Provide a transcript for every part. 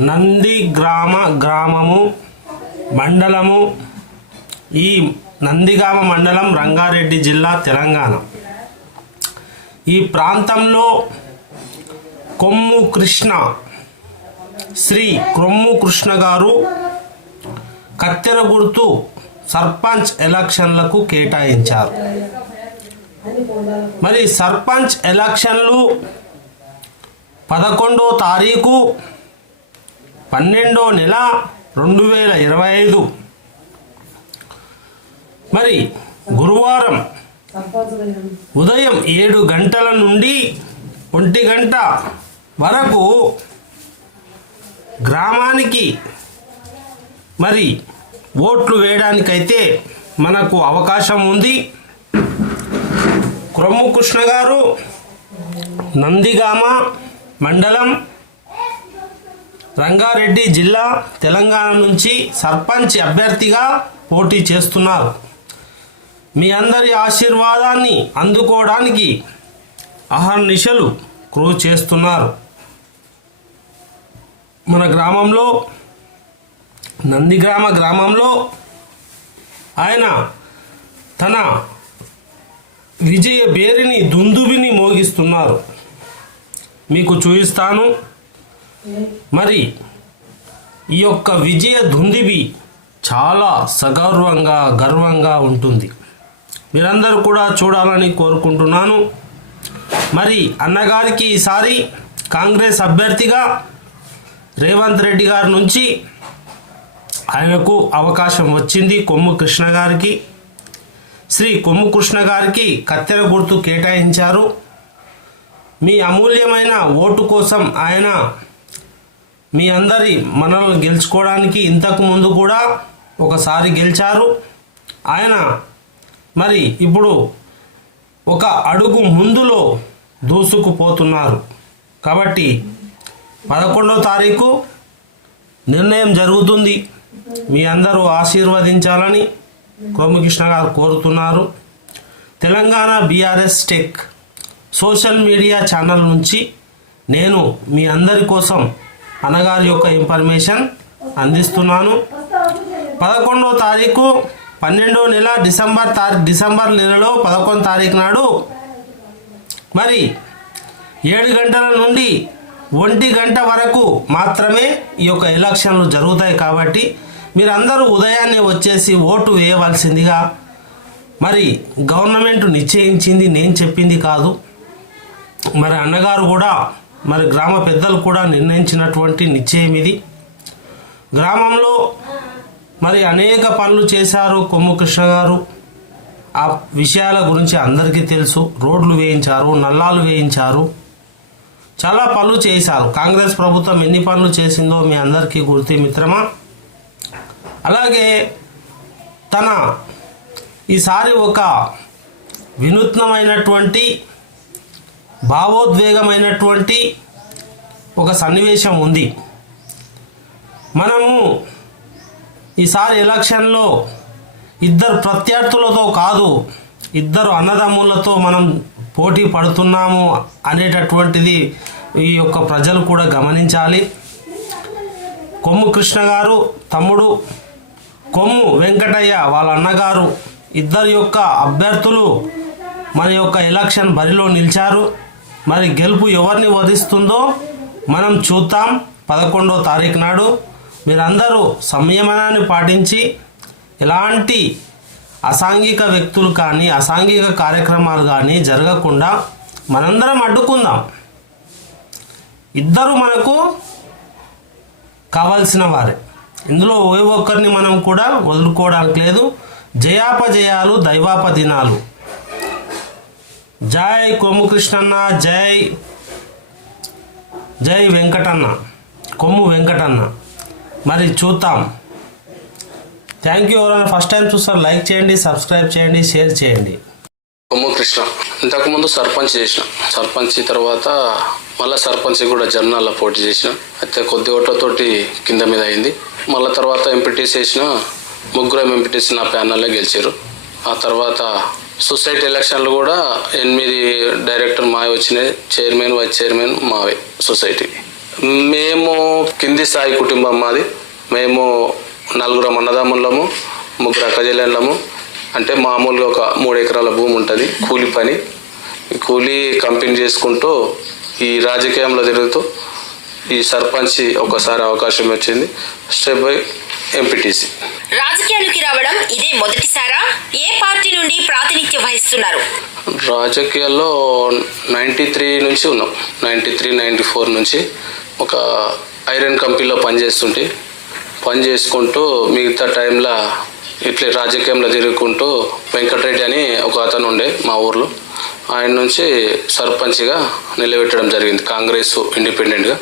నంది గ్రామ గ్రామము మండలము ఈ నందిగామ మండలం రంగారెడ్డి జిల్లా తెలంగాణ. ఈ ప్రాంతంలో కొమ్ము కృష్ణ శ్రీ కొమ్ము కృష్ణ గారు కత్తెర గుర్తు సర్పంచ్ ఎలక్షన్లకు కేటాయించారు. మరి సర్పంచ్ ఎలక్షన్లు పదకొండో తారీఖు పన్నెండో నెల రెండు వేల ఇరవై ఐదు. మరి గురువారం ఉదయం ఏడు గంటల నుండి ఒంటి గంట వరకు గ్రామానికి మరి ఓట్లు వేయడానికైతే మనకు అవకాశం ఉంది. క్రొమ్ము కృష్ణ గారు నందిగామ మండలం రంగారెడ్డి జిల్లా తెలంగాణ నుంచి సర్పంచ్ అభ్యర్థిగా పోటీ చేస్తున్నారు. మీ అందరి ఆశీర్వాదాన్ని అందుకోవడానికి అహర్నిశలు కృషి చేస్తున్నారు. మన గ్రామంలో నందిగ్రామ గ్రామంలో ఆయన తన విజయ బేరిని దుందుబిని మోగిస్తున్నారు. మీకు చూపిస్తాను. మరి ఈ యొక్క విజయ దుందిబి చాలా సగర్వంగా గర్వంగా ఉంటుంది. మీరందరూ కూడా చూడాలని కోరుకుంటున్నాను. మరి అన్నగారికి ఈసారి కాంగ్రెస్ అభ్యర్థిగా రేవంత్ రెడ్డి గారి నుంచి ఆయనకు అవకాశం వచ్చింది కొమ్ము కృష్ణ గారికి. శ్రీ కొమ్ము కృష్ణ గారికి కత్తెర గుర్తు కేటాయించారు. మీ అమూల్యమైన ఓటు కోసం ఆయన మీ అందరి మనల్ని గెలుచుకోవడానికి ఇంతకు ముందు కూడా ఒకసారి గెలిచారు. ఆయన మరి ఇప్పుడు ఒక అడుగు ముందులో దూసుకుపోతున్నారు. కాబట్టి పదకొండో తారీఖు నిర్ణయం జరుగుతుంది. మీ అందరూ ఆశీర్వదించాలని కోమకృష్ణ గారు కోరుతున్నారు. Telangana BRS tech social media channel నుంచి నేను మీ అందరి కోసం అన్నగారి యొక్క ఇన్ఫర్మేషన్ అందిస్తున్నాను. పదకొండో తారీఖు పన్నెండో నెల డిసెంబర్ తారీ డిసెంబర్ నెలలో పదకొండు తారీఖు నాడు మరి ఏడు గంటల నుండి ఒంటి గంట వరకు మాత్రమే ఈ యొక్క ఎలక్షన్లు జరుగుతాయి కాబట్టి మీరందరూ ఉదయాన్నే వచ్చేసి ఓటు వేయవలసిందిగా మరి గవర్నమెంట్ నిశ్చయించింది నేను చెప్పింది కాదు. మరి అన్నగారు కూడా మరి గ్రామ పెద్దలు కూడా నిర్ణయించినటువంటి నిశ్చయం ఇది. గ్రామంలో మరి అనేక పనులు చేశారు కొమ్ము కృష్ణ గారు. ఆ విషయాల గురించి అందరికీ తెలుసు. రోడ్లు వేయించారు నల్లాలు వేయించారు. చాలా పనులు చేశారు. కాంగ్రెస్ ప్రభుత్వం ఎన్ని పనులు చేసిందో మీ అందరికీ గుర్తి మిత్రమా? అలాగే తన ఈసారి ఒక వినూత్నమైనటువంటి భావోద్వేగమైనటువంటి ఒక సన్నివేశం ఉంది. మనము ఈసారి ఎలక్షన్లో ఇద్దరు ప్రత్యర్థులతో కాదు ఇద్దరు అన్నదమ్ములతో మనం పోటీ పడుతున్నాము అనేటటువంటిది ఈ యొక్క ప్రజలు కూడా గమనించాలి. కొమ్ము కృష్ణ గారు తమ్ముడు కొమ్ము వెంకటయ్య వాళ్ళ అన్నగారు ఇద్దరు యొక్క అభ్యర్థులు మన యొక్క ఎలక్షన్ బరిలో నిలిచారు. మరి గెలుపు ఎవరిని వధిస్తుందో మనం చూద్దాం. పదకొండో తారీఖు నాడు మీరందరూ సంయమనాన్ని పాటించి ఎలాంటి అసాంఘిక వ్యక్తులు కానీ అసాంఘిక కార్యక్రమాలు కానీ జరగకుండా మనందరం అడ్డుకుందాం. ఇద్దరు మనకు కావాల్సిన వారే. ఇందులో ఏ ఒక్కరిని మనం కూడా వదులుకోవడానికి లేదు. జయాపజయాలు దైవాపదినాలు జై కొమ్ము కృష్ణన్న జై జై వెంకటన్న కొమ్ము వెంకటన్న. మరి చూద్దాం. థ్యాంక్ యూ ఎవరైనా ఫస్ట్ టైం చూస్తారు లైక్ చేయండి సబ్స్క్రైబ్ చేయండి షేర్ చేయండి. కొమ్ము కృష్ణ ఇంతకుముందు సర్పంచ్ చేసిన. సర్పంచ్ తర్వాత మళ్ళీ సర్పంచ్ కూడా జర్నాల్లో పోటీ చేసిన. అయితే కొద్ది ఓట్లతోటి కింద మీద అయింది. మళ్ళీ తర్వాత ఎంపీటీసీ చేసిన ముగ్గురు ఎంపీటీసీ నా ప్యానల్లో గెలిచారు. ఆ తర్వాత సొసైటీ ఎలక్షన్లు కూడా ఎనిమిది డైరెక్టర్ మావి వచ్చినాయి. చైర్మన్ వైస్ చైర్మన్ మావే సొసైటీ. మేము కింది స్థాయి కుటుంబం మాది. మేము నలుగురం అన్నదమ్ములము ముగ్గురు అక్కజల్లెళ్ళము అంటే మామూలుగా ఒక మూడు ఎకరాల భూమి ఉంటుంది. కూలి పని. కూలి కంపెనీ చేసుకుంటూ ఈ రాజకీయంలో తిరుగుతూ ఈ సర్పంచ్ ఒకసారి అవకాశం వచ్చింది. Step by MPTC. రాజకీయాలకి రావడం ఇదే మొదటిసారా? ఏ పార్టీ నుండి ప్రాతినిధ్యం వహిస్తున్నారు? రాజకీయాల్లో నైంటీ త్రీ నుంచి ఉన్నాం. నైంటీ త్రీ నైంటీ ఫోర్ నుంచి ఒక ఐరన్ కంపెనీలో పనిచేస్తుంటే పని చేసుకుంటూ మిగతా టైంలో ఇట్లే రాజకీయంలో తిరుగుకుంటూ వెంకటరెడ్డి అని ఒక అతను ఉండే మా ఊర్లో. ఆయన నుంచి సర్పంచ్గా నిలబెట్టడం జరిగింది కాంగ్రెస్ ఇండిపెండెంట్గా.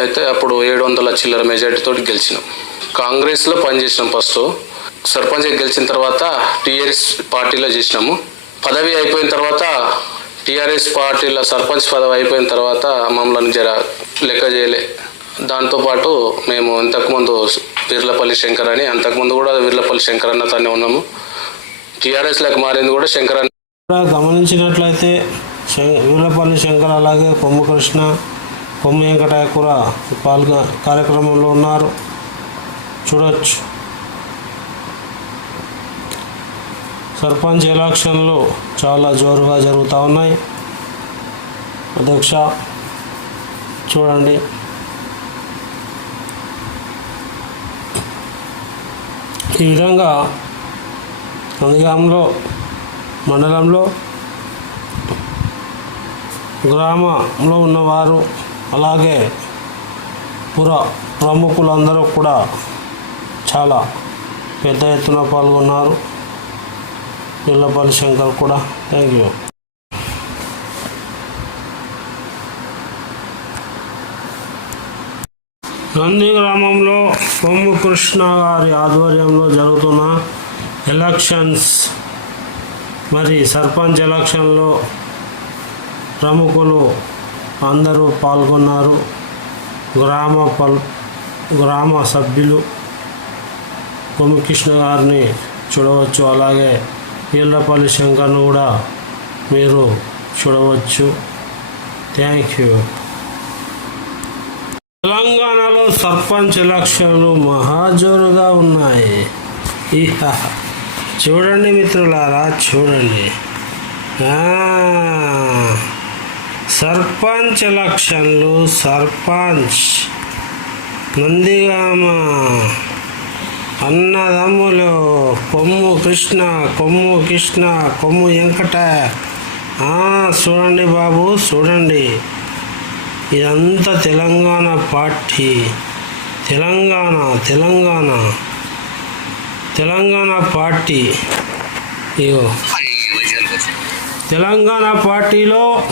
అయితే అప్పుడు ఏడు వందల చిల్లర మెజార్టీతో గెలిచినాం. కాంగ్రెస్లో పనిచేసినాం ఫస్ట్. సర్పంచ్ గెలిచిన తర్వాత టీఆర్ఎస్ పార్టీలో చేసినాము. పదవి అయిపోయిన తర్వాత టీఆర్ఎస్ పార్టీలో సర్పంచ్ పదవి అయిపోయిన తర్వాత మమ్మల్ని జర లెక్క చేయలే. దాంతోపాటు మేము ఇంతకుముందు వీర్లపల్లి శంకర్ అని అంతకుముందు కూడా వీర్లపల్లి శంకర్ అన్న తనే ఉన్నాము. టీఆర్ఎస్లోకి మారింది కూడా శంకర్ అన్న. గమనించినట్లయితే శం- శంకర్ అలాగే కొమ్ము కృష్ణ కొమ్ము వెంకటాయ కూడా పాల్గొ కార్యక్రమంలో ఉన్నారు. చూడవచ్చు సర్పంచ్ ఎలక్షన్లు చాలా జోరుగా జరుగుతూ ఉన్నాయి. అధ్యక్ష చూడండి. ఈ విధంగా నందిగాంలో మండలంలో గ్రామంలో ఉన్నవారు అలాగే పుర ప్రముఖులందరూ కూడా చాలా పెద్ద ఎత్తున పాల్గొన్నారు. ఇళ్ళపల్లి శంకర్ కూడా. థ్యాంక్ యూ నంది గ్రామంలో కొమ్ము కృష్ణ గారి ఆధ్వర్యంలో జరుగుతున్న ఎలక్షన్స్ మరి సర్పంచ్ ఎలక్షన్లో ప్రముఖులు అందరూ పాల్గొన్నారు. గ్రామ పల్ గ్రామ సభ్యులు కొమ్మికృష్ణ గారిని చూడవచ్చు. అలాగే వీళ్ళపల్లి శంకర్ను కూడా మీరు చూడవచ్చు. Thank you. తెలంగాణలో సర్పంచ్ ఎలక్షన్లు మహాజోరుగా ఉన్నాయి. ఇహ. చూడండి మిత్రులారా చూడండి. సర్పంచ్ ఎలక్షన్లు సర్పంచ్ నందిగామ. అన్నదమ్ములు కొమ్ము కృష్ణ కొమ్ము కృష్ణ కొమ్ము వెంకట. చూడండి బాబు చూడండి. ఇదంతా తెలంగాణ పార్టీ. తెలంగాణ తెలంగాణ. తెలంగాణ పార్టీ. ఇగో. తెలంగాణ పార్టీలో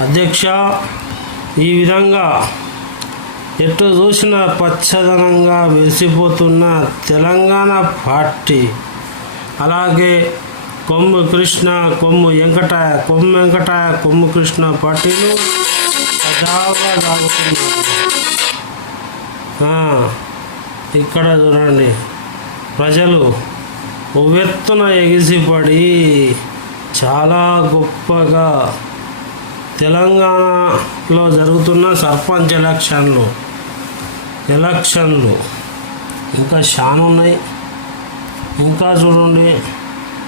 అధ్యక్ష ఈ విధంగా ఎటు చూసిన పచ్చదనంగా వెలిసిపోతున్న తెలంగాణ పార్టీ. అలాగే కొమ్ము కృష్ణ కొమ్ము వెంకటాయ కొమ్ము వెంకటాయ కొమ్ము కృష్ణ పార్టీలు సజావుగా సాగుతున్నాయి ఇక్కడ చూడండి. ప్రజలు ఉవ్వెత్తున ఎగిసిపడి చాలా గొప్పగా తెలంగాణలో జరుగుతున్న సర్పంచ్ ఎలక్షన్లు ఎలక్షన్లు ఇంకా చాలా ఉన్నాయి ఇంకా చూడండి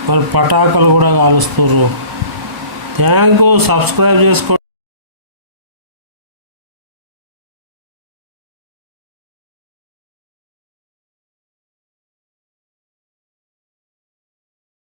మరి పటాకులు కూడా కాలుస్తున్నారు థ్యాంక్ యూ సబ్స్క్రైబ్ చేసుకోండి.